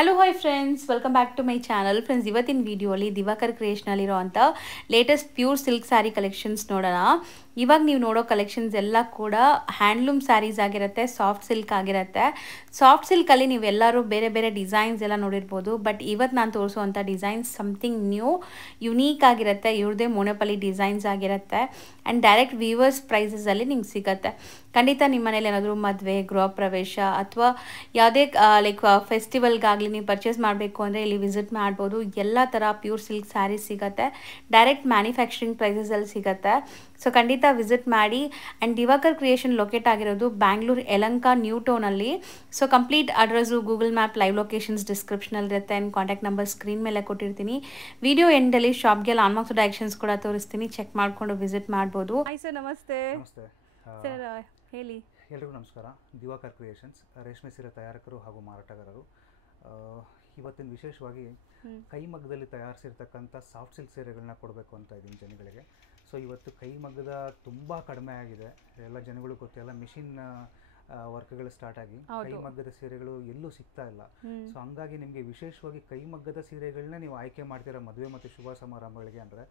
Hello hi friends, welcome back to my channel. Friends, ಇವತ್ತಿನ ವಿಡಿಯೋಲಿ ದಿವಾಕರ್ ಕ್ರಿಯೇಷನಲ್ಲಿರೋವಂಥ latest pure silk sari collections ನೋಡೋಣ. ಇವಾಗ ನೀವು ನೋಡೋ ಕಲೆಕ್ಷನ್ಸ್ ಎಲ್ಲ ಕೂಡ ಹ್ಯಾಂಡ್ಲೂಮ್ ಸ್ಯಾರೀಸ್ ಆಗಿರುತ್ತೆ, ಸಾಫ್ಟ್ ಸಿಲ್ಕ್ ಆಗಿರುತ್ತೆ. ಸಾಫ್ಟ್ ಸಿಲ್ಕಲ್ಲಿ ನೀವೆಲ್ಲರೂ ಬೇರೆ ಬೇರೆ ಡಿಸೈನ್ಸ್ ಎಲ್ಲ ನೋಡಿರ್ಬೋದು. ಬಟ್ ಇವತ್ತು ನಾನು ತೋರಿಸುವಂಥ ಡಿಸೈನ್ಸ್ ಸಮಥಿಂಗ್ ನ್ಯೂ, ಯುನೀಕ್ ಆಗಿರುತ್ತೆ. ಇವ್ರದ್ದೇ ಮೋನೋಪಲಿ ಡಿಸೈನ್ಸ್ ಆಗಿರುತ್ತೆ ಆ್ಯಂಡ್ ಡೈರೆಕ್ಟ್ ವೀವರ್ಸ್ ಪ್ರೈಸಸಲ್ಲಿ ನಿಮ್ಗೆ ಸಿಗುತ್ತೆ. ಖಂಡಿತ ನಿಮ್ಮ ಮನೇಲಿ ಏನಾದರೂ ಮದುವೆ, ಗೃಹ ಪ್ರವೇಶ ಅಥವಾ ಯಾವುದೇ ಲೈಕ್ ಫೆಸ್ಟಿವಲ್ಗಾಗಲಿ ನೀವು ಪರ್ಚೇಸ್ ಮಾಡಬೇಕು ಅಂದರೆ ಇಲ್ಲಿ ವಿಸಿಟ್ ಮಾಡ್ಬೋದು. ಎಲ್ಲ ಥರ ಪ್ಯೂರ್ ಸಿಲ್ಕ್ ಸ್ಯಾರೀಸ್ ಸಿಗುತ್ತೆ, ಡೈರೆಕ್ಟ್ ಮ್ಯಾನುಫ್ಯಾಕ್ಚರಿಂಗ್ ಪ್ರೈಸಸಲ್ಲಿ ಸಿಗುತ್ತೆ. ಸೊ ಖಂಡಿತ ವಿಸಿಟ್ ಮಾಡಿ. ಆ್ಯಂಡ್ ದಿವಾಕರ್ ಕ್ರಿಯೇಷನ್ ಲೊಕೇಟ್ ಆಗಿರೋದು ಬ್ಯಾಂಗ್ಳೂರು ಯಲಹಂಕ ನ್ಯೂ ಟೌನಲ್ಲಿ. So complete address Google map live locations ಡಿಸ್ಕ್ರಿಪ್ಷನಲ್ಲಿರುತ್ತೆ ಆ್ಯಂಡ್ ಕಾಂಟ್ಯಾಕ್ಟ್ ನಂಬರ್ ಸ್ಕ್ರೀನ್ ಮೇಲೆ ಕೊಟ್ಟಿರ್ತೀನಿ. ವಿಡಿಯೋ ಎಂಡಲ್ಲಿ ಶಾಪ್ಗೆ ಲಾನ್ಮಾರ್ಕ್ಸ್ ಡೈರೆಕ್ಷನ್ಸ್ ಕೂಡ ತೋರಿಸ್ತೀನಿ, ಚೆಕ್ ಮಾಡಿಕೊಂಡು ವಿಸಿಟ್ ಮಾಡ್ಬೋದು. ಹಾಯ್ ಸರ್, ನಮಸ್ತೆ. ನಮಸ್ತೆ ಸರ್ ಹೇಳಿ. ಎಲ್ರಿಗೂ ನಮಸ್ಕಾರ. ದಿವಾಕರ್ ಕ್ರಿಯೇಷನ್ಸ್ ರೇಷ್ಮೆ ಸೀರೆ ತಯಾರಕರು ಹಾಗೂ ಮಾರಾಟಗಾರರು. ಇವತ್ತಿನ ವಿಶೇಷವಾಗಿ ಕೈಮಗ್ಗದಲ್ಲಿ ತಯಾರಿಸಿರ್ತಕ್ಕಂಥ ಸಾಫ್ಟ್ ಸಿಲ್ಕ್ ಸೀರೆಗಳನ್ನ ಕೊಡಬೇಕು ಅಂತ ಇದ್ದೀನಿ ಜನಗಳಿಗೆ. ಸೊ ಇವತ್ತು ಕೈಮಗ್ಗದ ತುಂಬ ಕಡಿಮೆ ಆಗಿದೆ, ಎಲ್ಲ ಜನಗಳು ಗೊತ್ತಿಲ್ಲ. ಮಿಷಿನ್ ವರ್ಕ್ಗಳು ಸ್ಟಾರ್ಟ್ ಆಗಿ ಕೈಮಗ್ಗದ ಸೀರೆಗಳು ಎಲ್ಲೂ ಸಿಗ್ತಾ ಇಲ್ಲ. ಸೊ ಹಂಗಾಗಿ ನಿಮಗೆ ವಿಶೇಷವಾಗಿ ಕೈಮಗ್ಗದ ಸೀರೆಗಳನ್ನ ನೀವು ಆಯ್ಕೆ ಮಾಡ್ತೀರಾ ಮದುವೆ ಮತ್ತು ಶುಭ ಸಮಾರಂಭಗಳಿಗೆ ಅಂದರೆ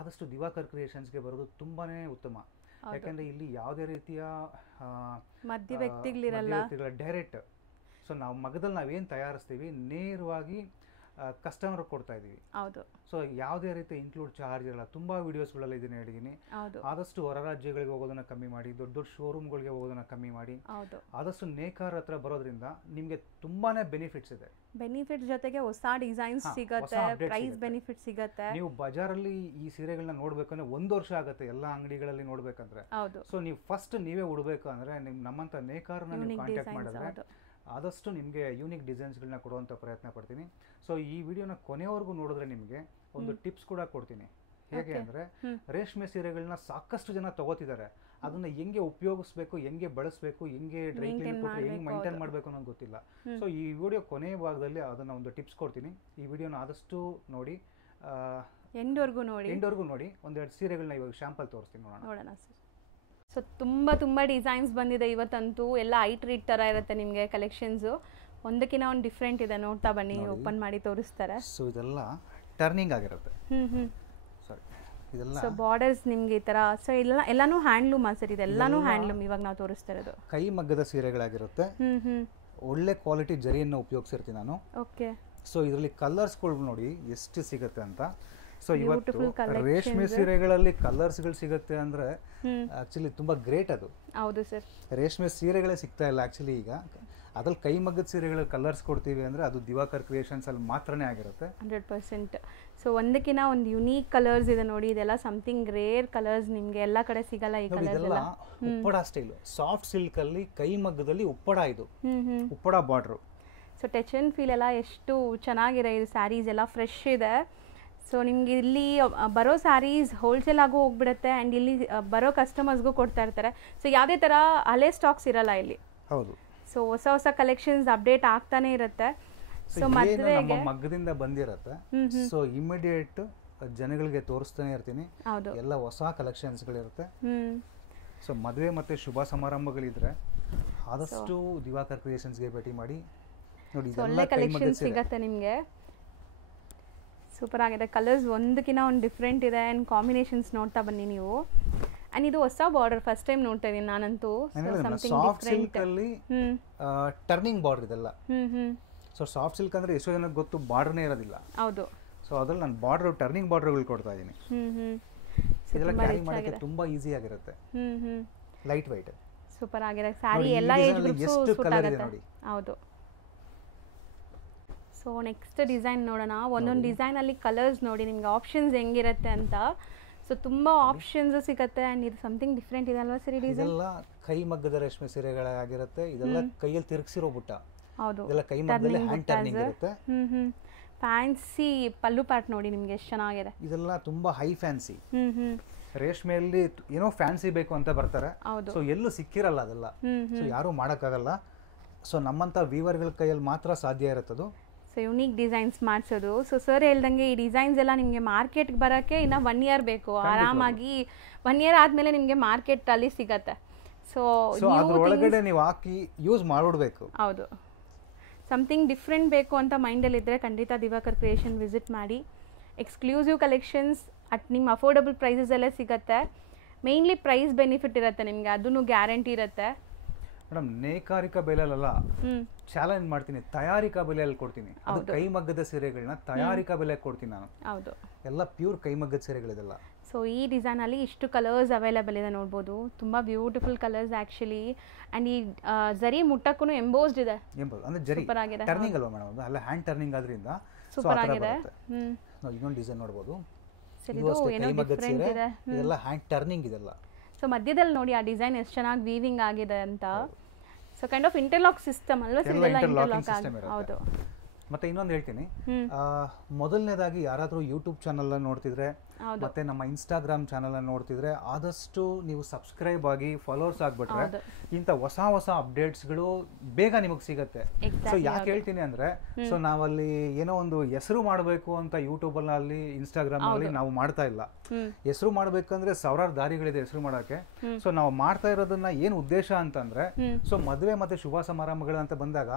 ಆದಷ್ಟು ದಿವಾಕರ್ ಕ್ರಿಯೇಷನ್ಸ್ಗೆ ಬರೋದು ತುಂಬಾ ಉತ್ತಮ. ಯಾಕಂದರೆ ಇಲ್ಲಿ ಯಾವುದೇ ರೀತಿಯ ಮಧ್ಯವರ್ತಿಗಳಿರಲ್ಲ, ಡೈರೆಕ್ಟ್. ಸೊ ನಾವು ಮಗದಲ್ಲಿ ನಾವೇನು ತಯಾರಿಸ್ತೀವಿ ನೇರವಾಗಿ ಕಸ್ಟಮರ್ ಕೊಡ್ತಾ ಇದ್ದೀವಿ. ಹೌದು. ಸೊ ಯಾವುದೇ ರೀತಿ ಇನ್ಕ್ಲೂಡ್ ಚಾರ್ಜ್ ಇರಲ್ಲ. ತುಂಬ ವೀಡಿಯೋಸ್ಗಳಲ್ಲಿ ಇದನ್ನು ಹೇಳಿದ್ದೀನಿ. ಆದಷ್ಟು ಹೊರ ರಾಜ್ಯಗಳಿಗೆ ಹೋಗೋದನ್ನ ಕಮ್ಮಿ ಮಾಡಿ, ದೊಡ್ಡ ದೊಡ್ಡ ಶೋರೂಮ್ಗಳಿಗೆ ಹೋಗೋದನ್ನ ಕಮ್ಮಿ ಮಾಡಿ, ಆದಷ್ಟು ನೇಕಾರ ಹತ್ರ ಬರೋದ್ರಿಂದ ನಿಮಗೆ ತುಂಬಾನೇ ಬೆನಿಫಿಟ್ಸ್ ಇದೆ. ಬೆನಿಫಿಟ್ಸ್ ಜೊತೆಗೆ ಹೊಸ ಡಿಸೈನ್ಸ್ ಸಿಗುತ್ತೆ, ಪ್ರೈಸ್ ಬೆನಿಫಿಟ್ ಸಿಗುತ್ತೆ. ನೀವು ಬಜಾರಲ್ಲಿ ಈ ಸೀರೆಗಳನ್ನ ನೋಡ್ಬೇಕಂದ್ರೆ 1 ವರ್ಷ ಆಗುತ್ತೆ ಎಲ್ಲ ಅಂಗಡಿಗಳಲ್ಲಿ ನೋಡ್ಬೇಕಂದ್ರೆ. ಸೊ ನೀವು ಫಸ್ಟ್ ನೀವೇ ಉಡಬೇಕು ಅಂದ್ರೆ ನಮ್ಮಂತ ನೇಕಾರನ್ನ ನೀವು ಕಾಂಟ್ಯಾಕ್ಟ್ ಮಾಡಿದ್ರೆ ಆದಷ್ಟು ನಿಮಗೆ ಯೂನಿಕ್ ಡಿಸೈನ್ಸ್ಗಳನ್ನ ಕೊಡುವಂಥ ಪ್ರಯತ್ನ ಪಡ್ತೀನಿ. ಸೊ ಈ ವಿಡಿಯೋನ ಕೊನೆವರೆಗೂ ನೋಡಿದ್ರೆ ನಿಮಗೆ ಒಂದು ಟಿಪ್ಸ್ ಕೂಡ ಕೊಡ್ತೀನಿ. ಹೇಗೆ ಅಂದರೆ ರೇಷ್ಮೆ ಸೀರೆಗಳನ್ನ ಸಾಕಷ್ಟು ಜನ ತಗೋತಿದ್ದಾರೆ, ಅದನ್ನ ಹೆಂಗೆ ಉಪಯೋಗಿಸ್ಬೇಕು, ಹೆಂಗೆ ಬಳಸಬೇಕು, ಹೆಂಗೆ ಡ್ರೈ ಕ್ಲೀನ್ ಕೊಟ್ಟರೆ ಹೆಂಗೆ ಮೈಂಟೈನ್ ಮಾಡಬೇಕು ಅನ್ನೋದು ಗೊತ್ತಿಲ್ಲ. ಸೊ ಈ ವಿಡಿಯೋ ಕೊನೆಯ ಭಾಗದಲ್ಲಿ ಅದನ್ನು ಒಂದು ಟಿಪ್ಸ್ ಕೊಡ್ತೀನಿ. ಈ ವಿಡಿಯೋನ ಆದಷ್ಟು ನೋಡಿ, ಎಂಡ್ವರೆಗೂ ನೋಡಿ. ಒಂದೆರಡು ಸೀರೆಗಳನ್ನ ಇವಾಗ ಶಾಂಪಲ್ ತೋರಿಸ್ತೀನಿ, ನೋಡೋಣ. ಸೊ ತುಂಬ ಡಿಸೈನ್ಸ್ ಬಂದಿದೆ ಇವತ್ತಂತೂ. ಎಲ್ಲ ಹೈಟ್ ರೀಟ್ ಥರ ಇರುತ್ತೆ ನಿಮಗೆ ಕಲೆಕ್ಷನ್ಸು. ಒಂದಕ್ಕಿಂತ ಒಂದು ಡಿಫ್ರೆಂಟ್ ಇದೆ, ನೋಡ್ತಾ ಬನ್ನಿ, ಓಪನ್ ಮಾಡಿ ತೋರಿಸ್ತಾರೆ. ಸೊ ಇದೆಲ್ಲ ಟರ್ನಿಂಗ್ ಆಗಿರುತ್ತೆ. ಸಾರಿ, ಇದೆಲ್ಲ ಸೊ ಬಾರ್ಡರ್ಸ್ ನಿಮಗೆ ಈ ಥರ. ಸೊ ಎಲ್ಲಾನು ಹ್ಯಾಂಡ್ಲೂಮ್ ಸರ್, ಇದೆಲ್ಲಾನು ಹ್ಯಾಂಡ್ಲೂಮ್ ಇವಾಗ ನಾವು ತೋರಿಸ್ತಾ ಇರೋದು. ಕೈ ಮಗ್ಗದ ಸೀರೆಗಳಾಗಿರುತ್ತೆ. ಒಳ್ಳೆ ಕ್ವಾಲಿಟಿ ಜರಿಯನ್ನು ಉಪಯೋಗಿಸಿರ್ತೀನಿ ನಾನು. ಓಕೆ. ಸೊ ಇದರಲ್ಲಿ ಕಲರ್ಸ್ಗಳು ನೋಡಿ ಎಷ್ಟು ಸಿಗುತ್ತೆ ಅಂತ. ಸೊ ಇವತ್ತು ರೇಷ್ಮೆ ಸೀರೆಗಳಲ್ಲಿ ಕಲರ್ಸ್ಗಳು ಸಿಗುತ್ತೆ ಅಂದ್ರೆ ಆಕ್ಚುಲಿ ತುಂಬಾ ಗ್ರೇಟ್ ಅದು. ಹೌದು ಸರ್. ರೇಷ್ಮೆ ಸೀರೆಗಳೇ ಸಿಗ್ತಾ ಇಲ್ಲ ಆಕ್ಚುಲಿ ಈಗ. ಅದ್ರಲ್ಲಿ ಕೈಮಗ್ಗದ ಸೀರೆಗಳ ಕಲರ್ಸ್ ಕೊಡ್ತೀವಿ ಅಂದ್ರೆ ಅದು ದಿವಾಕರ್ ಕ್ರಿಯೇಷನ್ಸ್ ಅಲ್ಲಿ ಮಾತ್ರನೇ ಆಗಿರುತ್ತೆ. 100%. ಸೊ ಒಂದಕ್ಕಿಂತ ಒಂದು ಯುನೀಕ್ ಕಲರ್ಸ್ ಇದೆ ನೋಡಿ. ಇದೆಲ್ಲ ಸಮಥಿಂಗ್ ರೇರ್ ಕಲರ್ಸ್, ನಿಮಗೆ ಎಲ್ಲ ಕಡೆ ಸಿಗಲ್ಲ ಈ ಕಲರ್ಸ್ ಎಲ್ಲ. ಉಪ್ಪಡ ಸ್ಟೈಲ್ ಸಾಫ್ಟ್ ಸಿಲ್ಕ್ ಅಲ್ಲಿ ಕೈಮಗ್ಗದಲ್ಲಿ ಉಪ್ಪಡ, ಇದು Uppada border. So touch and feel ಎಲ್ಲ ಎಷ್ಟು ಚೆನ್ನಾಗಿದೆ. ಇದು ಸ್ಯಾರೀಸ್ ಎಲ್ಲ ಫ್ರೆಶ್ ಇದೆ. ಸೊ ನಿಮ್ಗೆ ಇಲ್ಲಿ ಬರೋ ಸ್ಯಾರೀಸ್ ಹೋಲ್ಸೇಲ್ ಆಗು ಹೋಗ್ಬಿಡುತ್ತೆ ಆ್ಯಂಡ್ ಇಲ್ಲಿ ಬರೋ ಕಸ್ಟಮರ್ಸ್ಗೂ ಕೊಡ್ತಾ ಇರ್ತಾರೆ. ಸೊ ಯಾವುದೇ ಥರ ಹಳೆ ಸ್ಟಾಕ್ಸ್ ಇರಲ್ಲ ಇಲ್ಲಿ. ಹೌದು. ಸೊ ಹೊಸ ಕಲೆಕ್ಷನ್ಸ್ ಅಪ್ಡೇಟ್ ಆಗ್ತಾನೆ ಇರುತ್ತೆ. ಸೊ ಮದುವೆಗೆ ಮಗ್ಗದಿಂದ ಬಂದಿರುತ್ತೆ. ಸೊ ಇಮಿಡಿಯೇಟ್ ಜನಗಳಿಗೆ ತೋರಿಸ್ತಾನೆ ಇರ್ತೀನಿ. ಎಲ್ಲ ಹೊಸ ಕಲೆಕ್ಷನ್ಸ್ಗಳಿರುತ್ತೆ. ಸೊ ಮದುವೆ ಮತ್ತೆ ಶುಭ ಸಮಾರಂಭಗಳಿದ್ರೆ ಆದಷ್ಟು ದಿವಾಕರ್ ಕ್ರಿಯೇಷನ್ಸ್ಗೆ ಭೇಟಿ ಮಾಡಿ ನೋಡಿ. ಒಳ್ಳೆ ಕಲೆಕ್ಷನ್ ಸಿಗುತ್ತೆ ನಿಮಗೆ. ಸೂಪರ್ ಆಗಿದೆ. ಕಲರ್ಸ್ ಒಂದಕ್ಕಿಂತ ಒಂದು ಡಿಫ್ರೆಂಟ್ ಇದೆ ಆ್ಯಂಡ್ ಕಾಂಬಿನೇಷನ್ಸ್ ನೋಡ್ತಾ ಬನ್ನಿ ನೀವು. ಆ್ಯಂಡ್ ಇದು ಹೊಸ ಬಾರ್ಡರ್ ಫಸ್ಟ್ ಟೈಮ್ ನೋಡ್ತಾ ಇದ್ದೀನಿ ನಾನಂತೂ. ಸಾಫ್ಟ್ ಸಿಲ್ಕ್ ಅಲ್ಲಿ ಟರ್ನಿಂಗ್ ಬಾರ್ಡರ್ ಇದೆಲ್ಲ. ಸೊ ಸಾಫ್ಟ್ ಸಿಲ್ಕ್ ಅಂದ್ರೆ ಎಷ್ಟೋ ಜನಕ್ಕೆ ಗೊತ್ತು ಬಾರ್ಡರ್ನೇ ಇರೋದಿಲ್ಲ. ಹೌದು. ಸೊ ಅದ್ರಲ್ಲಿ ನಾನು ಬಾರ್ಡರ್ ಟರ್ನಿಂಗ್ ಬಾರ್ಡರ್ಗಳು ಕೊಡ್ತಾ ಇದ್ದೀನಿ. ಇದೆಲ್ಲ ಕ್ಯಾರಿ ಮಾಡೋಕ್ಕೆ ತುಂಬಾ ಈಸಿ ಆಗಿರುತ್ತೆ. Light white. ಸೂಪರ್ ಆಗಿದೆ. ಸ್ಯಾರಿ ಎಲ್ಲ ಏಜ್ ಗ್ರೂಪ್ಸ್ ಸೂಟ್ ಆಗುತ್ತೆ. ಹೌದು. ಸೊ ನೆಕ್ಸ್ಟ್ ಡಿಸೈನ್ ನೋಡೋಣ. ಒಂದೊಂದು ಡಿಸೈನಲ್ಲಿ ಕಲರ್ಸ್ ನೋಡಿ ನಿಮಗೆ ಆಪ್ಷನ್ಸ್ ಹೆಂಗಿರುತ್ತೆ ಅಂತ. ಸೊ ತುಂಬ ಆಪ್ಷನ್ಸ್ ಸಿಗುತ್ತೆ ಆ್ಯಂಡ್ ಇದು ಸಮಥಿಂಗ್ ಡಿಫ್ರೆಂಟ್ ಇದೆ ಅಲ್ವಾ ಸರ್? ಈ ಡಿಸೈನ್ ಇದೆಲ್ಲ ಕೈಮಗ್ಗದ ರೇಷ್ಮೆ ಸೀರೆಗಳಾಗಿರುತ್ತೆ. ಇದೆಲ್ಲ ಕೈಯಲ್ಲಿ ತಿರುಗಿಸಿರೋ ಬುಟ್ಟ. ಹೌದು. ಇದೆಲ್ಲ ಕೈಮಗ್ಗದಲ್ಲಿ ಹ್ಯಾಂಡ್ ಟರ್ನಿಂಗ್ ಇರುತ್ತೆ. ಫ್ಯಾನ್ಸಿ ಪಲ್ಲು ಪ್ಯಾಟ್ ನೋಡಿ ನಿಮಗೆ ಎಷ್ಟು ಚೆನ್ನಾಗಿದೆ. ಇದೆಲ್ಲ ತುಂಬಾ ಹೈ ಫ್ಯಾನ್ಸಿ. ರೇಷ್ಮೆಯಲ್ಲಿ ಏನೋ ಫ್ಯಾನ್ಸಿ ಬೇಕು ಅಂತ ಬರ್ತಾರೆ. ಸೊ ಎಲ್ಲೂ ಸಿಕ್ಕಿರಲ್ಲ ಅದೆಲ್ಲ. ಸೊ ಯಾರು ಮಾಡೋಕ್ಕಾಗಲ್ಲ. ಸೊ ನಮ್ಮಂಥ ವೀವರ್ಗಳ ಕೈಯಲ್ಲಿ ಮಾತ್ರ ಸಾಧ್ಯ ಇರುತ್ತದು. ಸೊ ಯುನೀಕ್ ಡಿಸೈನ್ಸ್ ಮಾಡಿಸೋದು. ಸೊ ಸರ್ ಹೇಳ್ದಂಗೆ ಈ ಡಿಸೈನ್ಸ್ ಎಲ್ಲ ನಿಮಗೆ ಮಾರ್ಕೆಟ್ಗೆ ಬರೋಕ್ಕೆ ಇನ್ನು 1 ಇಯರ್ ಬೇಕು. ಆರಾಮಾಗಿ 1 ಇಯರ್ ಆದಮೇಲೆ ನಿಮಗೆ ಮಾರ್ಕೆಟಲ್ಲಿ ಸಿಗತ್ತೆ. ಸೊ ಅದರೊಳಗಡೆ ನೀವು ಹಾಕಿ ಯೂಸ್ ಮಾಡಿಬಿಡ್ಬೇಕು. ಹೌದು. ಸಮಥಿಂಗ್ ಡಿಫ್ರೆಂಟ್ ಬೇಕು ಅಂತ ಮೈಂಡಲ್ಲಿದ್ದರೆ ಖಂಡಿತ ದಿವಾಕರ್ ಕ್ರಿಯೇಷನ್ ವಿಸಿಟ್ ಮಾಡಿ. ಎಕ್ಸ್ಕ್ಲೂಸಿವ್ ಕಲೆಕ್ಷನ್ಸ್ ಅಟ್ ನಿಮ್ಮ ಅಫೋರ್ಡಬಲ್ ಪ್ರೈಸಸಲ್ಲೇ ಸಿಗುತ್ತೆ. ಮೇಯ್ನ್ಲಿ ಪ್ರೈಸ್ ಬೆನಿಫಿಟ್ ಇರುತ್ತೆ ನಿಮಗೆ, ಅದೂ ಗ್ಯಾರಂಟಿ ಇರುತ್ತೆ. ಮೇಡಮ್ ನೇಕಾರಿಕಾ ಬೆಲೆಯಲ್ಲ ಚಾಲೆಂಜ್ ಮಾಡ್ತೀನಿ, ತಯಾರಿಕಾ ಬೆಲೆಯಲ್ಲಿ ಕೊಡ್ತೀನಿ. ಅದು ಕೈಮಗ್ಗದ ಸೀರೆಗಳನ್ನ ತಯಾರಿಕಾ ಬೆಲೆ ಕೊಡ್ತೀನಿ ನಾನು. ಹೌದು, ಎಲ್ಲ ಪ್ಯೂರ್ ಕೈಮಗ್ಗದ ಸೀರೆಗಳಿದೆಲ್ಲ. ಸೊ ಈ ಡಿಸೈನಲ್ಲಿ ಇಷ್ಟು ಕಲರ್ಸ್ ಅವೈಲೇಬಲ್ ಇದೆ ನೋಡ್ಬೋದು. ತುಂಬ ಬ್ಯೂಟಿಫುಲ್ ಕಲರ್ಸ್ ಆ್ಯಕ್ಚುಲಿ. ಆ್ಯಂಡ್ ಈ ಜರಿ ಮುಟ್ಟಕ್ಕೂ ಎಂಬೋಸ್ಡ್ ಇದೆ, ಅಂದರೆ ಜರಿ ಸೂಪರ್ ಆಗಿದೆ. ಟರ್ನಿಂಗ್ ಅಲ್ವಾ ಮೇಡಮ್, ಅದು ಅಲ್ಲ ಹ್ಯಾಂಡ್ ಟರ್ನಿಂಗ್ ಆದ್ರಿಂದ ಸೂಪರ್ ಆಗಿದೆ. ಇನ್ನೊಂದು ಡಿಸೈನ್ ನೋಡ್ಬೋದು, ಇದೆ, ಇದೆಲ್ಲ ಹ್ಯಾಂಡ್ ಟರ್ನಿಂಗ್ ಇದೆಲ್ಲ. ಸೊ ಮಧ್ಯದಲ್ಲಿ ನೋಡಿ ಆ ಡಿಸೈನ್ ಎಷ್ಟು ಚೆನ್ನಾಗಿ ವೀವಿಂಗ್ ಆಗಿದೆ ಅಂತ. So kind of interlock system ಅಲ್ವಾ? ಇಂಟರ್ಲಾಕ್ ಆಗಿದೆ. ಹೌದು. ಮತ್ತೆ ಇನ್ನೊಂದು ಹೇಳ್ತೀನಿ, ಮೊದಲನೇದಾಗಿ ಯಾರಾದರೂ ಯೂಟ್ಯೂಬ್ ಚಾನಲ್ ನೋಡ್ತಿದ್ರೆ ಮತ್ತೆ ನಮ್ಮ ಇನ್ಸ್ಟಾಗ್ರಾಮ್ ಚಾನಲ್ ನೋಡ್ತಿದ್ರೆ ಆದಷ್ಟು ನೀವು ಸಬ್ಸ್ಕ್ರೈಬ್ ಆಗಿ ಫಾಲೋವರ್ಸ್ ಆಗ್ಬಿಟ್ರೆ ಇಂಥ ಹೊಸ ಹೊಸ ಅಪ್ಡೇಟ್ಸ್ಗಳು ಬೇಗ ನಿಮಗೆ ಸಿಗತ್ತೆ. ಸೊ ಯಾಕೆ ಹೇಳ್ತೀನಿ ಅಂದ್ರೆ, ಸೊ ನಾವಲ್ಲಿ ಏನೋ ಒಂದು ಹೆಸರು ಮಾಡಬೇಕು ಅಂತ ಯೂಟ್ಯೂಬ್ ಅಲ್ಲಿ ಇನ್ಸ್ಟಾಗ್ರಾಮ್ ಅಲ್ಲಿ ನಾವು ಮಾಡ್ತಾ ಇಲ್ಲ. ಹೆಸರು ಮಾಡ್ಬೇಕಂದ್ರೆ ಸಾವಿರಾರು ದಾರಿಗಳಿದೆ ಹೆಸರು ಮಾಡಕ್ಕೆ. ಸೊ ನಾವು ಮಾಡ್ತಾ ಇರೋದನ್ನ ಏನ್ ಉದ್ದೇಶ ಅಂತಂದ್ರೆ, ಸೊ ಮದುವೆ ಮತ್ತೆ ಶುಭ ಸಮಾರಂಭಗಳು ಅಂತ ಬಂದಾಗ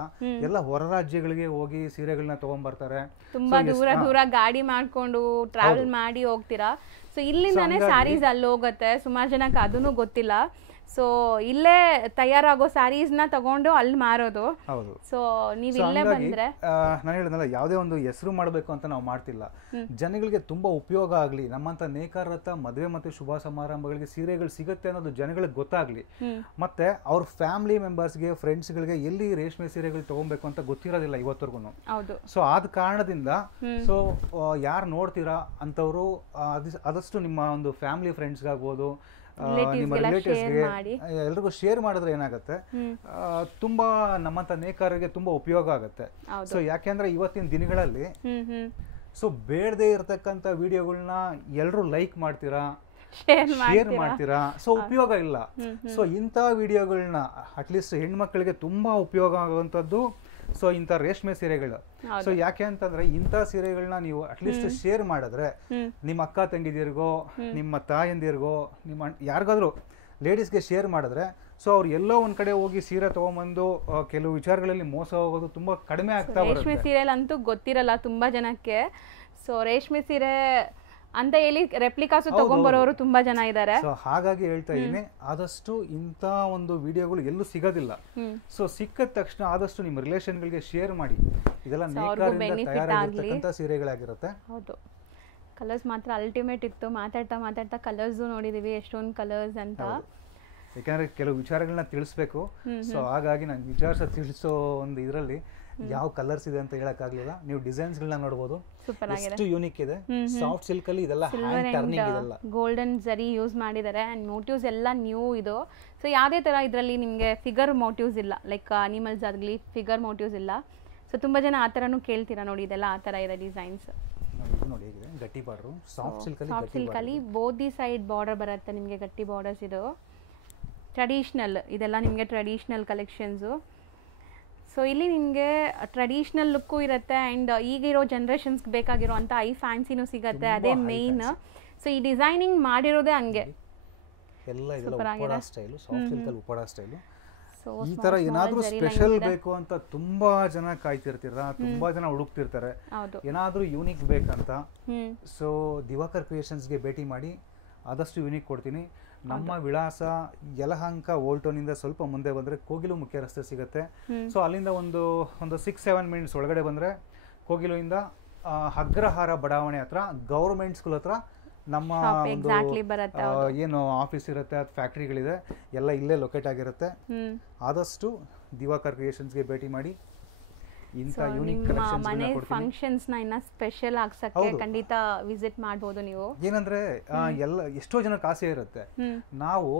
ಎಲ್ಲ ಹೊರ ರಾಜ್ಯಗಳಿಗೆ ಹೋಗಿ ಸೀರೆಗಳನ್ನ ತಗೊಂಡ್ಬರ್ತಾರೆ. ತುಂಬಾ ದೂರ ದೂರ ಗಾಡಿ ಮಾಡ್ಕೊಂಡು ಟ್ರಾವೆಲ್ ಮಾಡಿ ಹೋಗ್ತೀರಾ. ಸೊ ಇಲ್ಲಿಂದಾನೇ ಸ್ಯಾರೀಸ್ ಅಲ್ಲಿ ಹೋಗುತ್ತೆ. ಸುಮಾರು ಜನಕ್ಕೆ ಅದೂ ಗೊತ್ತಿಲ್ಲ. ಸೊ ಇಲ್ಲೇ ತಯಾರಾಗೋ ಸ್ಯಾರೀಸ್ನ ತಗೊಂಡು ಅಲ್ಲಿ ಮಾರೋದು. ಸೊ ನೀವು ಇಲ್ಲೇ ಬಂದ್ರೆ, ನಾನು ಹೇಳಿದ್ನಲ್ಲ, ಯಾವುದೇ ಒಂದು ಹೆಸರು ಮಾಡಬೇಕು ಅಂತ ನಾವು ಮಾಡ್ತಿಲ್ಲ. ಜನಗಳಿಗೆ ತುಂಬಾ ಉಪಯೋಗ ಆಗ್ಲಿ, ನಮ್ಮಂತ ನೇಕಾರರ ಹತ್ರ ಮದುವೆ ಮತ್ತೆ ಶುಭ ಸಮಾರಂಭಗಳಿಗೆ ಸೀರೆಗಳು ಸಿಗುತ್ತೆ ಅನ್ನೋದು ಜನಗಳಿಗೆ ಗೊತ್ತಾಗ್ಲಿ. ಮತ್ತೆ ಅವ್ರ ಫ್ಯಾಮಿಲಿ ಮೆಂಬರ್ಸ್ಗೆ, ಫ್ರೆಂಡ್ಸ್ಗಳಿಗೆ ಎಲ್ಲಿ ರೇಷ್ಮೆ ಸೀರೆಗಳು ತಗೊಬೇಕು ಅಂತ ಗೊತ್ತಿರೋದಿಲ್ಲ ಇವತ್ತವರೆಗೂ. ಸೊ ಆದ ಕಾರಣದಿಂದ ಸೊ ಯಾರು ನೋಡ್ತೀರಾ ಅಂತವ್ರು ಆದಷ್ಟು ನಿಮ್ಮ ಒಂದು ಫ್ಯಾಮಿಲಿ ಫ್ರೆಂಡ್ಸ್ಗಾಗ್ಬೋದು, ನಿಮ್ಮ ರಿಲೇಟಿವ್ಸ್ಗೆ ಎಲ್ರಿಗೂ ಶೇರ್ ಮಾಡಿದ್ರೆ ಏನಾಗುತ್ತೆ, ತುಂಬಾ ನಮ್ಮಂತ ನೇಕಾರರಿಗೆ ತುಂಬಾ ಉಪಯೋಗ ಆಗುತ್ತೆ. ಸೊ ಯಾಕೆಂದ್ರೆ ಇವತ್ತಿನ ದಿನಗಳಲ್ಲಿ ಸೊ ಬೇಡದೇ ಇರತಕ್ಕಂತ ವಿಡಿಯೋಗಳನ್ನ ಎಲ್ರು ಲೈಕ್ ಮಾಡ್ತೀರಾ, ಶೇರ್ ಮಾಡ್ತೀರಾ, ಸೊ ಉಪಯೋಗ ಇಲ್ಲ. ಸೊ ಇಂಥ ವಿಡಿಯೋಗಳನ್ನ ಅಟ್ಲೀಸ್ಟ್ ಹೆಣ್ಮಕ್ಳಿಗೆ ತುಂಬಾ ಉಪಯೋಗ ಆಗುವಂತದ್ದು ಸೊ ಇಂಥ ರೇಷ್ಮೆ ಸೀರೆಗಳು. ಸೊ ಯಾಕೆ ಅಂತಂದ್ರೆ ಇಂಥ ಸೀರೆಗಳನ್ನ ನೀವು ಅಟ್ಲೀಸ್ಟ್ ಶೇರ್ ಮಾಡಿದ್ರೆ ನಿಮ್ಮ ಅಕ್ಕ ತಂಗಿದಿರ್ಗೋ, ನಿಮ್ಮ ತಾಯಂದಿರ್ಗೋ, ನಿಮ್ಮ ಯಾರಿಗಾದ್ರೂ ಲೇಡೀಸ್ಗೆ ಶೇರ್ ಮಾಡಿದ್ರೆ ಸೊ ಅವ್ರು ಎಲ್ಲೋ ಒಂದ್ ಕಡೆ ಹೋಗಿ ಸೀರೆ ತಗೊಂಡ್ಬಂದು ಕೆಲವು ವಿಚಾರಗಳಲ್ಲಿ ಮೋಸ ಹೋಗೋದು ತುಂಬಾ ಕಡಿಮೆ ಆಗ್ತಾ ಬರುತ್ತೆ. ರೇಷ್ಮೆ ಸೀರೆ ಅಂತೂ ಗೊತ್ತಿರಲ್ಲ ತುಂಬಾ ಜನಕ್ಕೆ. ಸೊ ರೇಷ್ಮೆ ಸೀರೆ ಅಂತ ಹೇಳಿ ರೆಪ್ಲಿಕಾಸು ತಗೊಂಡ್ಬರೋರು ತುಂಬಾ ಜನ ಇದ್ದಾರೆ. ಸೊ ಹಾಗಾಗಿ ಹೇಳ್ತಾ ಇದ್ದೀನಿ, ಆದಷ್ಟು ಇಂಥ ಒಂದು ವಿಡಿಯೋಗಳು ಎಲ್ಲೂ ಸಿಗೋದಿಲ್ಲ. ಸೊ ಸಿಕ್ಕಿದ ತಕ್ಷಣ ಆದಷ್ಟು ನಿಮ್ಮ ರಿಲೇಷನ್ಗಳಿಗೆ ಶೇರ್ ಮಾಡಿ. ಇದೆಲ್ಲ ನೇಕಾರರಿಂದ ತಯಾರಾಗಿರ್ತಕ್ಕಂಥ ಸೀರೆಗಳಾಗಿರುತ್ತೆ. ಹೌದು, ಕಲರ್ಸ್ ಮಾತ್ರ ಅಲ್ಟಿಮೇಟ್ ಇತ್ತು. ಮಾತಾಡ್ತಾ ಮಾತಾಡ್ತಾ ಕಲರ್ಸ್ ನೋಡಿದೀವಿ, ಎಷ್ಟೊಂದು ಕಲರ್ಸ್ ಅಂತ. ಯಾಕಂದ್ರೆ ಕೆಲವು ವಿಚಾರಗಳನ್ನ ತಿಳಿಸ್ಬೇಕು. ಸೊ ಹಾಗಾಗಿ ನಾನು ತಿಳಿಸೋ ಒಂದು ಇದರಲ್ಲಿ ಯಾವ ಕಲರ್ಸ್ ಇದೆ ಅಂತ ಹೇಳಕ್ ಆಗ್ಲಿಲ್ಲ. ನೀವು ಡಿಸೈನ್ಸ್ ಗಳನ್ನ ನೋಡಬಹುದು, ಎಷ್ಟು ಯೂನಿಕ್ ಇದೆ. ಸಾಫ್ಟ್ ಸಿಲ್ಕ್ ಅಲ್ಲಿ ಇದೆಲ್ಲ ಹ್ಯಾಂಡ್ ಟರ್ನಿಂಗ್ ಇದೆಲ್ಲ ಗೋಲ್ಡನ್ ಜರಿ ಯೂಸ್ ಮಾಡಿದ್ದಾರೆ. ಅಂಡ್ ಮೋಟಿವ್ಸ್ ಎಲ್ಲ ನ್ಯೂ ಇದು. ಸೊ ಯಾವುದೇ ತರ ಇದರಲ್ಲಿ ನಿಮಗೆ ಫಿಗರ್ ಮೋಟಿವ್ಸ್ ಇಲ್ಲ, ಲೈಕ್ ಅನಿಮಲ್ಸ್ ಆಗಲಿ ಫಿಗರ್ ಮೋಟಿವ್ಸ್ ಇಲ್ಲ. ಸೊ ತುಂಬಾ ಜನ ಆ ತರನು ಕೇಳ್ತೀರಾ ನೋಡಿ, ಇದೆಲ್ಲ ಆ ತರ ಇದೆ ಡಿಸೈನ್ಸ್. ನೋಡಿ ಹೇಗಿದೆ ಗಟ್ಟಿ ಬಾರ್ಡರ್, ಸಾಫ್ಟ್ ಸಿಲ್ಕ್ ಅಲ್ಲಿ ಬೋತ್ ದಿ ಸೈಡ್ ಬಾರ್ಡರ್ ಬರುತ್ತೆ ನಿಮಗೆ, ಗಟ್ಟಿ ಬಾರ್ಡರ್ಸ್. ಇದು ಟ್ರೆಡಿಷನಲ್, ಇದೆಲ್ಲ ನಿಮಗೆ ಟ್ರೆಡಿಷನಲ್ ಕಲೆಕ್ಷನ್ಸು. ಸೊ ಇಲ್ಲಿ ನಿಮಗೆ ಟ್ರೆಡಿಷನಲ್ ಲುಕ್ಕು ಇರುತ್ತೆ. ಆ್ಯಂಡ್ ಈಗಿರೋ ಜನ್ರೇಷನ್ಸ್ಗೆ ಬೇಕಾಗಿರೋ ಅಂಥ ಐ ಫ್ಯಾನ್ಸಿನೂ ಸಿಗುತ್ತೆ, ಅದೇ ಮೇಯ್ನ್. ಸೊ ಈ ಡಿಸೈನಿಂಗ್ ಮಾಡಿರೋದೇ ಹಂಗೆ ಎಲ್ಲ ಇದೆಲ್ಲ ಸ್ಟೈಲು, ಸಾಫ್ಟ್ ಸಿಲ್ಕ್ ಅಲ್ಲಿ ಉಪಡ ಸ್ಟೈಲು. ಈ ತರ ಏನಾದ್ರೂ ಸ್ಪೆಷಲ್ ಬೇಕು ಅಂತ ತುಂಬಾ ಜನ ಕಾಯ್ತಿರ್ತೀರ, ತುಂಬಾ ಜನ ಹುಡುಕ್ತಿರ್ತಾರೆ ಏನಾದ್ರೂ ಯೂನಿಕ್ ಬೇಕಂತ. ಸೊ ದಿವಾಕರ್ ಕ್ರಿಯೇಷನ್ಸ್ಗೆ ಭೇಟಿ ಮಾಡಿ, ಆದಷ್ಟು ಯೂನಿಕ್ ಕೊಡ್ತೀನಿ. ನಮ್ಮ ವಿಳಾಸ ಯಲಹಂಕ ಓಲ್ಟೋನಿಂದ ಸ್ವಲ್ಪ ಮುಂದೆ ಬಂದರೆ ಕೋಗಿಲು ಮುಖ್ಯ ರಸ್ತೆ ಸಿಗುತ್ತೆ. ಸೊ ಅಲ್ಲಿಂದ ಒಂದು 6-7 ಮಿನಿಟ್ಸ್ ಒಳಗಡೆ ಬಂದರೆ ಕೋಗಿಲುವಿಂದ ಅಗ್ರಹಾರ ಬಡಾವಣೆ ಹತ್ರ ಗೌರ್ಮೆಂಟ್ ಸ್ಕೂಲ್ ಹತ್ರ ನಮ್ಮ ಒಂದು ಏನು ಆಫೀಸ್ ಇರುತ್ತೆ, ಅದು ಫ್ಯಾಕ್ಟ್ರಿಗಳಿದೆ, ಎಲ್ಲ ಇಲ್ಲೇ ಲೊಕೇಟ್ ಆಗಿರುತ್ತೆ. ಆದಷ್ಟು ದಿವಾಕರ್ ಕ್ರಿಯೇಷನ್ಸ್ಗೆ ಭೇಟಿ ಮಾಡಿ. ಇಂಥ ಯೂನಿಕ್ ಕಲೆಕ್ಷನ್ಸ್ ಮನೆ ಫಂಕ್ಷನ್ಸ್ ನ ಇನ್ನ ಸ್ಪೆಷಲ್ ಆಗ್ಸಕ್ಕೆ ಖಂಡಿತ ವಿಸಿಟ್ ಮಾಡಬಹುದು ನೀವು. ಏನಂದ್ರೆ ಎಲ್ಲ ಎಷ್ಟೋ ಜನಕ್ಕೆ ಆಸೆ ಇರುತ್ತೆ, ನಾವು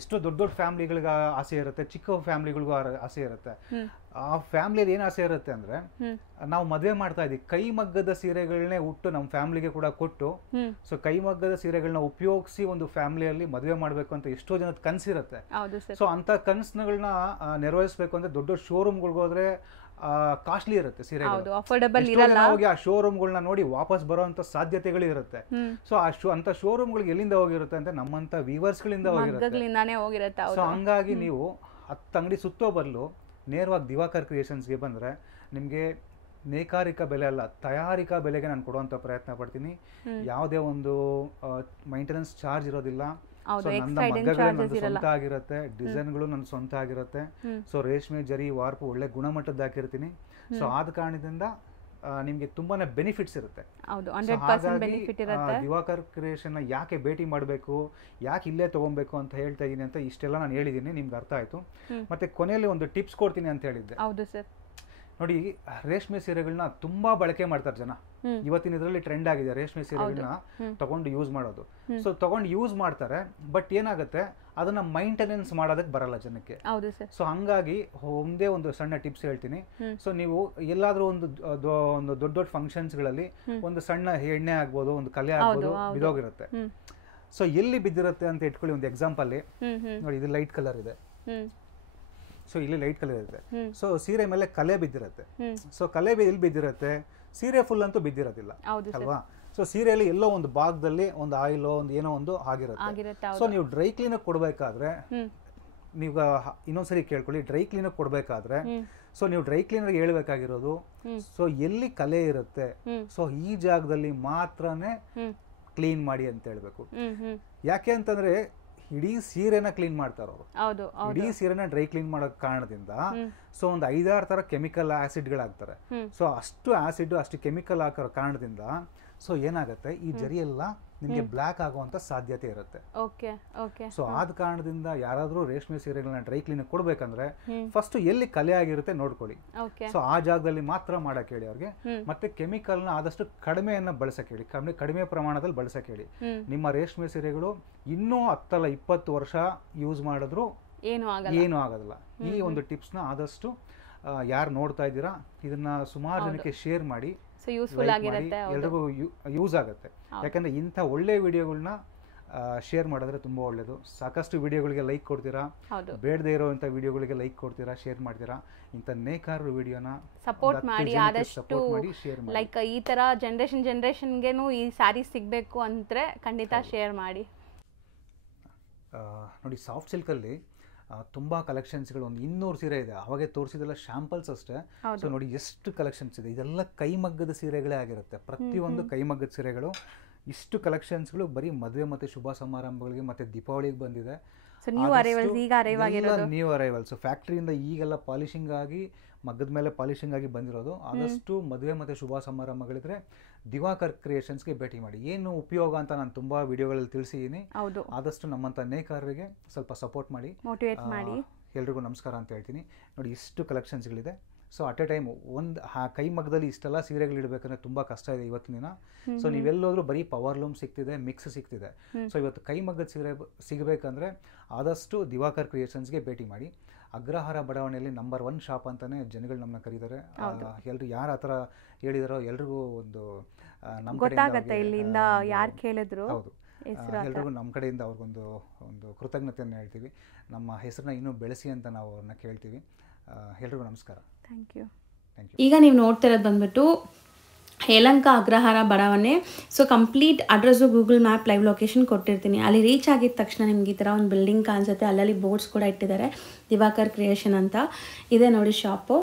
ಎಷ್ಟೋ ದೊಡ್ಡ ದೊಡ್ಡ ಫ್ಯಾಮಿಲಿಗಳಿಗೆ ಆಸೆ ಇರುತ್ತೆ, ಚಿಕ್ಕ ಫ್ಯಾಮಿಲಿಗಳಿಗೂ ಆಸೆ ಇರುತ್ತೆ. ಆ ಫ್ಯಾಮಿಲಿಯಲ್ಲಿ ಏನು ಆಸೆ ಇರುತ್ತೆ ಅಂದ್ರೆ, ನಾವು ಮದುವೆ ಮಾಡ್ತಾ ಇದೀವಿ, ಕೈಮಗ್ಗದ ಸೀರೆಗಳನ್ನೇ ಉಟ್ಟು ನಮ್ಮ ಫ್ಯಾಮಿಲಿಗೆ ಕೂಡ ಕೊಟ್ಟು, ಸೊ ಕೈಮಗ್ಗದ ಸೀರೆಗಳನ್ನ ಉಪಯೋಗಿಸಿ ಒಂದು ಫ್ಯಾಮಿಲಿಯಲ್ಲಿ ಮದುವೆ ಮಾಡ್ಬೇಕು ಅಂತ ಎಷ್ಟೋ ಜನದ ಕನಸಿರುತ್ತೆ. ಸೊ ಅಂತ ಕನಸುಗಳನ್ನ ನೆರವೇರಿಸಬೇಕು ಅಂದ್ರೆ ದೊಡ್ಡ ಶೋರೂಮ್ಗಳಿಗೆ ಹೋದ್ರೆ ಕಾಸ್ಟ್ಲಿ ಇರುತ್ತೆ ಸೀರೆಗಳು, ಹೋಗಿ ಆ ಶೋರೂಮ್ಗಳನ್ನ ನೋಡಿ ವಾಪಸ್ ಬರುವಂತ ಸಾಧ್ಯತೆಗಳು ಇರುತ್ತೆ. ಸೊ ಅಂತ ಶೋರೂಮ್ಗಳಿಗೆ ಎಲ್ಲಿಂದ ಹೋಗಿರುತ್ತೆ ಅಂದ್ರೆ ನಮ್ಮಂತ ವ್ಯೂವರ್ಸ್ ಗಳಿಂದ ಹೋಗಿರುತ್ತೆ. ಸೊ ಹಂಗಾಗಿ ನೀವು 10 ಅಂಗಡಿ ಸುತ್ತೋ ಬದಲು ನೇರವಾಗಿ ದಿವಾಕರ್ ಕ್ರಿಯೇಷನ್ಸ್ಗೆ ಬಂದರೆ ನಿಮಗೆ ನೇಕಾರಿಕಾ ಬೆಲೆ ಅಲ್ಲ, ತಯಾರಿಕಾ ಬೆಲೆಗೆ ನಾನು ಕೊಡುವಂಥ ಪ್ರಯತ್ನ ಪಡ್ತೀನಿ. ಯಾವುದೇ ಒಂದು ಮೈಂಟೆನೆನ್ಸ್ ಚಾರ್ಜ್ ಇರೋದಿಲ್ಲ. ಸೊ ನನ್ನ ಮಗ್ಗಗಳೇ ನಂದು ಸ್ವಂತ ಆಗಿರುತ್ತೆ, ಡಿಸೈನ್ಗಳು ನನ್ನ ಸ್ವಂತ ಆಗಿರುತ್ತೆ. ಸೊ ರೇಷ್ಮೆ ಜರಿ ವಾರ್ಪು ಒಳ್ಳೆ ಗುಣಮಟ್ಟದ್ದು ಹಾಕಿರ್ತೀನಿ. ಸೊ ಆದ ಕಾರಣದಿಂದ ನಿಮಗೆ ತುಂಬಾನೇ ಬೆನಿಫಿಟ್ಸ್ ಇರುತ್ತೆ. ದಿವಾಕರ್ ಕ್ರಿಯೇಷನ್ ಯಾಕೆ ಭೇಟಿ ಮಾಡಬೇಕು, ಯಾಕೆ ಇಲ್ಲೇ ತಗೊಬೇಕು ಅಂತ ಹೇಳ್ತಾ ಇದೀನಿ ಅಂತ ಇಷ್ಟೆಲ್ಲ ನಾನು ಹೇಳಿದ್ದೀನಿ, ನಿಮ್ಗೆ ಅರ್ಥ ಆಯ್ತು. ಮತ್ತೆ ಕೊನೆಯಲ್ಲಿ ಒಂದು ಟಿಪ್ಸ್ ಕೊಡ್ತೀನಿ ಅಂತ ಹೇಳಿದ್ದೆ. ಹೌದು ಸರ್. ನೋಡಿ, ರೇಷ್ಮೆ ಸೀರೆಗಳನ್ನ ತುಂಬಾ ಬಳಕೆ ಮಾಡ್ತಾರೆ ಜನ. ಇವತ್ತಿನ ಇದರಲ್ಲಿ ಟ್ರೆಂಡ್ ಆಗಿದೆ ರೇಷ್ಮೆ ಸೀರೆಗಳನ್ನ ತಗೊಂಡು ಯೂಸ್ ಮಾಡೋದು. ಸೊ ತಗೊಂಡು ಯೂಸ್ ಮಾಡ್ತಾರೆ, ಬಟ್ ಏನಾಗುತ್ತೆ ಅದನ್ನ ಮೈಂಟೆನೆನ್ಸ್ ಮಾಡೋದಕ್ಕೆ ಬರಲ್ಲ ಜನಕ್ಕೆ. ಸೊ ಹಂಗಾಗಿ ಒಂದೇ ಒಂದು ಸಣ್ಣ ಟಿಪ್ಸ್ ಹೇಳ್ತೀನಿ. ಸೊ ನೀವು ಎಲ್ಲಾದ್ರೂ ಒಂದು ದೊಡ್ಡ ಫಂಕ್ಷನ್ಸ್ಗಳಲ್ಲಿ ಒಂದು ಸಣ್ಣ ಎಣ್ಣೆ ಆಗ್ಬೋದು, ಒಂದು ಕಲೆ ಆಗ್ಬೋದು, ಬಿದೋಗಿರುತ್ತೆ. ಸೊ ಎಲ್ಲಿ ಬಿದ್ದಿರುತ್ತೆ ಅಂತ ಇಟ್ಕೊಳ್ಳಿ. ಒಂದು ಎಕ್ಸಾಂಪಲ್ ನೋಡಿ, ಇದು ಲೈಟ್ ಕಲರ್ ಇದೆ. ಸೊ ಇಲ್ಲಿ ಲೈಟ್ ಕಲರ್ ಇದೆ. ಸೊ ಸೀರೆ ಮೇಲೆ ಕಲೆ ಬಿದ್ದಿರುತ್ತೆ. ಸೊ ಕಲೆ ಎಲ್ಲಿ ಬಿದ್ದಿರುತ್ತೆ, ಸೀರೆ ಫುಲ್ ಅಂತೂ ಬಿದ್ದಿರೋದಿಲ್ಲ ಅಲ್ವಾ. ಸೊ ಸೀರೆಯಲ್ಲಿ ಎಲ್ಲೋ ಒಂದು ಭಾಗದಲ್ಲಿ ಒಂದು ಆಯಿಲ್ ಒಂದು ಏನೋ ಒಂದು ಆಗಿರುತ್ತೆ. ಸೊ ನೀವು ಡ್ರೈ ಕ್ಲೀನ್ ಕೊಡ್ಬೇಕಾದ್ರೆ, ನೀವು ಇನ್ನೊಂದ್ಸರಿ ಕೇಳ್ಕೊಳ್ಳಿ, ಡ್ರೈ ಕ್ಲೀನ್ ಕೊಡ್ಬೇಕಾದ್ರೆ ಸೊ ನೀವು ಡ್ರೈ ಕ್ಲೀನರ್ಗೆ ಹೇಳ್ಬೇಕಾಗಿರೋದು, ಸೊ ಎಲ್ಲಿ ಕಲೆ ಇರುತ್ತೆ ಸೊ ಈ ಜಾಗದಲ್ಲಿ ಮಾತ್ರನೇ ಕ್ಲೀನ್ ಮಾಡಿ ಅಂತ ಹೇಳ್ಬೇಕು. ಯಾಕೆ ಅಂತಂದ್ರೆ ಇಡೀ ಸೀರೆನ ಕ್ಲೀನ್ ಮಾಡ್ತಾರ ಅವರು. ಇಡೀ ಸೀರೆನ ಡ್ರೈ ಕ್ಲೀನ್ ಮಾಡೋ ಕಾರಣದಿಂದ ಸೊ ಒಂದು 5-6 ತರ ಕೆಮಿಕಲ್ ಆಸಿಡ್ಗಳಾಗ್ತಾರೆ. ಸೊ ಅಷ್ಟು ಆಸಿಡ್ ಅಷ್ಟು ಕೆಮಿಕಲ್ ಹಾಕೋ ಕಾರಣದಿಂದ ಸೊ ಏನಾಗುತ್ತೆ, ಈ ಜರಿ ಎಲ್ಲ ನಿಮಗೆ ಬ್ಲಾಕ್ ಆಗುವಂತ ಸಾಧ್ಯತೆ ಇರುತ್ತೆ. ಸೊ ಆದ ಕಾರಣದಿಂದ ಯಾರಾದ್ರೂ ರೇಷ್ಮೆ ಸೀರೆಗಳನ್ನ ಡ್ರೈ ಕ್ಲೀನ್ ಕೊಡ್ಬೇಕಂದ್ರೆ ಫಸ್ಟ್ ಎಲ್ಲಿ ಕಲೆ ಆಗಿರುತ್ತೆ ನೋಡ್ಕೊಳ್ಳಿ. ಸೊ ಆ ಜಾಗದಲ್ಲಿ ಮಾತ್ರ ಮಾಡಕ್ ಹೇಳಿ ಅವ್ರಿಗೆ. ಮತ್ತೆ ಕೆಮಿಕಲ್ ನ ಆದಷ್ಟು ಕಡಿಮೆಯನ್ನ ಬಳಸಕ್ ಹೇಳಿ, ಕಡಿಮೆ ಪ್ರಮಾಣದಲ್ಲಿ ಬಳಸಕ್ ಹೇಳಿ. ನಿಮ್ಮ ರೇಷ್ಮೆ ಸೀರೆಗಳು ಇನ್ನೂ 10-20 ವರ್ಷ ಯೂಸ್ ಮಾಡಿದ್ರು ಏನು ಆಗೋದಿಲ್ಲ. ಈ ಒಂದು ಟಿಪ್ಸ್ ನ ಆದಷ್ಟು ಯಾರು ನೋಡ್ತಾ ಇದ್ದೀರಾ ಇದನ್ನ ಸುಮಾರು ಜನಕ್ಕೆ ಶೇರ್ ಮಾಡಿ, ಎಲ್ರಿಗೂ ಯೂಸ್ ಆಗುತ್ತೆ. ಯಾಕಂದ್ರೆ ಇಂಥ ಒಳ್ಳೆ ವಿಡಿಯೋಗಳನ್ನ ಶೇರ್ ಮಾಡಿದ್ರೆ ತುಂಬಾ ಒಳ್ಳೇದು. ಸಾಕಷ್ಟು ವಿಡಿಯೋಗಳಿಗೆ ಲೈಕ್ ಕೊಡ್ತೀರಾ, ಬೇಡದೇ ಇರೋಂಥ ವಿಡಿಯೋಗಳಿಗೆ ಲೈಕ್ ಕೊಡ್ತೀರಾ, ಶೇರ್ ಮಾಡ್ತೀರಾ. ಇಂಥ ನೇಕಾರರು ವಿಡಿಯೋನ ಸಪೋರ್ಟ್ ಮಾಡಿ, ಆದಷ್ಟು ಲೈಕ್ ಈ ತರ ಜನರೇಷನ್ಗೆನೂ ಈ ಸ್ಯಾರಿ ಸಿಗ್ಬೇಕು ಅಂದ್ರೆ ಖಂಡಿತ ಶೇರ್ ಮಾಡಿ. ನೋಡಿ, ಸಾಫ್ಟ್ ಸಿಲ್ಕಲ್ಲಿ ತುಂಬಾ ಕಲೆಕ್ಷನ್ಸ್ಗಳು, ಒಂದು 200 ಸೀರೆ ಇದೆ. ಅವಾಗೆ ತೋರಿಸಿದೆಲ್ಲ ಶಾಂಪಲ್ಸ್ ಅಷ್ಟೇ. ಸೊ ನೋಡಿ ಎಷ್ಟು ಕಲೆಕ್ಷನ್ಸ್ ಇದೆ. ಇದೆಲ್ಲ ಕೈಮಗ್ಗದ ಸೀರೆಗಳೇ ಆಗಿರುತ್ತೆ. ಪ್ರತಿಯೊಂದು ಕೈಮಗ್ಗದ ಸೀರೆಗಳು. ಇಷ್ಟು ಕಲೆಕ್ಷನ್ಸ್ಗಳು ಬರೀ ಮದುವೆ ಮತ್ತೆ ಶುಭ ಸಮಾರಂಭಗಳಿಗೆ ಮತ್ತೆ ದೀಪಾವಳಿಗೆ ಬಂದಿದೆ. ನ್ಯೂ ಅರೈವಲ್ಸ್ ಫ್ಯಾಕ್ಟ್ರಿಯಿಂದ ಈಗೆಲ್ಲ ಪಾಲಿಶಿಂಗ್ ಆಗಿ ಮಗ್ಗದ ಮೇಲೆ ಪಾಲಿಶಿಂಗ್ ಆಗಿ ಬಂದಿರೋದು. ಆದಷ್ಟು ಮದುವೆ ಮತ್ತೆ ಶುಭ ಸಮಾರಂಭಗಳಿದ್ರೆ ದಿವಾಕರ್ ಕ್ರಿಯೇಷನ್ಸ್ಗೆ ಭೇಟಿ ಮಾಡಿ. ಏನು ಉಪಯೋಗ ಅಂತ ನಾನು ತುಂಬಾ ವಿಡಿಯೋಗಳಲ್ಲಿ ತಿಳಿಸಿದ್ದೀನಿ. ಆದಷ್ಟು ನಮ್ಮಂತ ನೇಕಾರರಿಗೆ ಸ್ವಲ್ಪ ಸಪೋರ್ಟ್ ಮಾಡಿ, ಮೋಟಿವೇಟ್ ಮಾಡಿ. ಎಲ್ರಿಗೂ ನಮಸ್ಕಾರ ಅಂತ ಹೇಳ್ತೀನಿ. ನೋಡಿ, ಇಷ್ಟು ಕಲೆಕ್ಷನ್ಸ್ಗಳಿದೆ. ಸೊ ಅಟ್ ಎ ಟೈಮ್ ಒಂದು ಕೈ ಮಗ್ಗದಲ್ಲಿ ಇಷ್ಟೆಲ್ಲ ಸೀರೆಗಳು ಇಡಬೇಕಂದ್ರೆ ತುಂಬ ಕಷ್ಟ ಇದೆ ಇವತ್ತಿನ ದಿನ. ಸೊ ನೀವೆಲ್ಲೋದ್ರೂ ಬರೀ ಪವರ್ ಲೂಮ್ ಸಿಗ್ತಿದೆ, ಮಿಕ್ಸ್ ಸಿಗ್ತಿದೆ. ಸೊ ಇವತ್ತು ಕೈ ಮಗ್ಗದ ಸೀರೆ ಸಿಗಬೇಕಂದ್ರೆ ಆದಷ್ಟು ದಿವಾಕರ್ ಕ್ರಿಯೇಷನ್ಸ್ಗೆ ಭೇಟಿ ಮಾಡಿ. ಅಗ್ರಹಾರ ಬಡಾವಣೆಯಲ್ಲಿ ನಂಬರ್ 1 ಶಾಪ್ ಅಂತಾನೆ ಜನಗಳು ನಮ್ಮನ್ನ ಕರೀತಾರೆ. ಎಲ್ರು ಯಾರು ಆ ಥರ ಹೇಳಿದಾರೋ ಎಲ್ರಿಗೂ ಒಂದು ನಮ್ಮ ಕಡೆಯಿಂದ ಯಾರು ಕೇಳಿದ್ರು ಹೌದು, ಎಲ್ರಿಗೂ ನಮ್ಮ ಕಡೆಯಿಂದ ಅವ್ರಿಗೊಂದು ಕೃತಜ್ಞತೆಯನ್ನು ಹೇಳ್ತೀವಿ. ನಮ್ಮ ಹೆಸರನ್ನ ಇನ್ನೂ ಬೆಳೆಸಿ ಅಂತ ನಾವು ಅವ್ರನ್ನ ಕೇಳ್ತೀವಿ. ಎಲ್ರಿಗೂ ನಮಸ್ಕಾರ. Thank you. ಈಗ ನೀವು ನೋಡ್ತಿರೋದು ಬಂದ್ಬಿಟ್ಟು ಯಲಹಂಕ ಅಗ್ರಹಾರ ಬಡಾವಣೆ. So complete address Google map live location ಕೊಟ್ಟಿರ್ತೀನಿ. ಅಲ್ಲಿ ರೀಚ್ ಆಗಿದ ತಕ್ಷಣ ನಿಮ್ಗೆ ಈ ಥರ ಒಂದು ಬಿಲ್ಡಿಂಗ್ ಕಾಣಿಸುತ್ತೆ. ಅಲ್ಲಲ್ಲಿ ಬೋರ್ಡ್ಸ್ ಕೂಡ ಇಟ್ಟಿದ್ದಾರೆ, ದಿವಾಕರ್ ಕ್ರಿಯೇಷನ್ ಅಂತ ಇದೆ ನೋಡಿ ಶಾಪು.